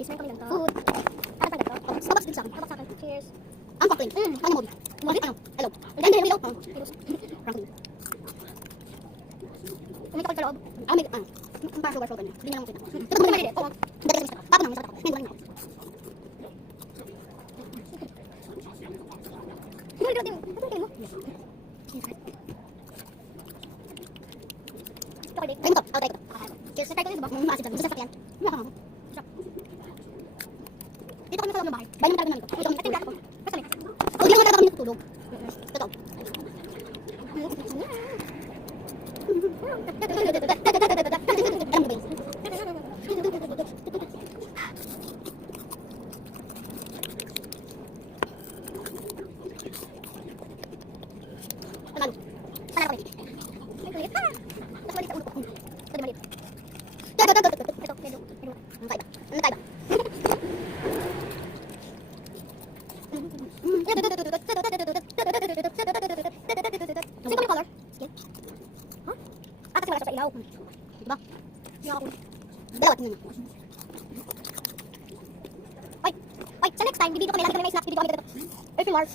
guys, meron kami ganito. Food. Ano pang ganito? Starbucks din sa akin. Starbucks sa akin. Cheers. Ang Franklin. Ano mo? Movie? Ano? Hello. Ganda yung hello. Franklin. May kapag sa loob. May ang parang sugar niya. Hindi na lang kita. Ito mo maliliit. Oo. Dati kasi mista. Tapos naman, masarap ako. Ngayon, wala na ako. Hindi mo. Okay, try mo to. Try ko to. Cheers. Try ko yun, diba? Maasid lang. Masasarap yan. Mukha ka mo. Dito kami sa loob ng bahay. Bahay naman talaga namin ito. Ito kami. Ito yung gato ko. Basta kami. O, di naman talaga kami natutulog. Totoo. Alam mo ba yun? Panalo. Panalo kami. Ay, kulit. Mas maliit sa ulo ko. Ito di maliit. Ito, medyo. Ang kaiba. Ang kaiba. Sino yung color? Skin? Huh? Kasi wala siya sa ilaw. Diba? Yung ako. Dalawa, tingnan nyo. Oy, sa next time, bibidyo kami, lagi kami may snacks, bibidyo kami dito. Every Mars.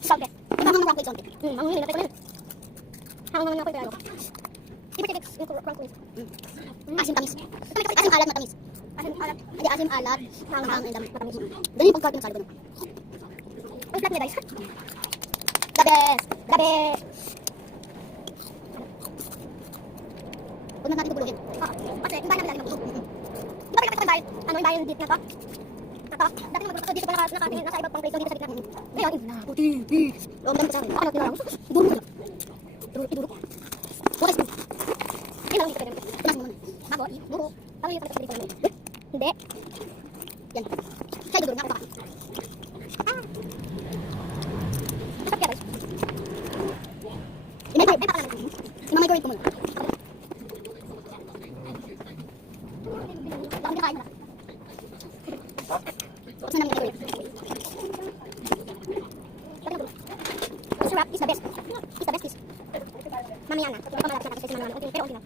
Salted. Ito ang wrong place on it. Ang hindi, natay ko na yun. Hangang ako yung pero. Ibertibix, yung wrong place. Asim tamis. Ito may kasi asim alat na tamis. Asim alat. Hindi, asim alat. Hangang and matamis. Ganyan yung pagkart yung salo ko. Ang flat niya, guys. The best! The best! Huwag na natin ito bulugin. Kasi yung bayan namin lagi mag-bulog. Di ba pinakita ko yung bayan? Ano yung bayan dito na to? Ito. Dati naman dito pa nakatingin nasa ibang pang place dito sa gitna. Ngayon, puti. Loob dami ko sa akin. Ako na lang. Iduro mo lang. Iduro ko. Bukas mo. Ayun lang dito pwede. Tumas mo naman. Bago, iduro. Tawag yung pagkakita dito namin. Hindi. Yan. Siya iduro niya ako baka. Masarap kaya guys. I-microwave. Ay, paka naman. I-microwave ko muna. Bakit nakain mo na? Bukas na namin i-microwave. This wrap is the best. It's the best. Mamaya na. Ito pa malapit na kasi si Mama namin. Pero okay na.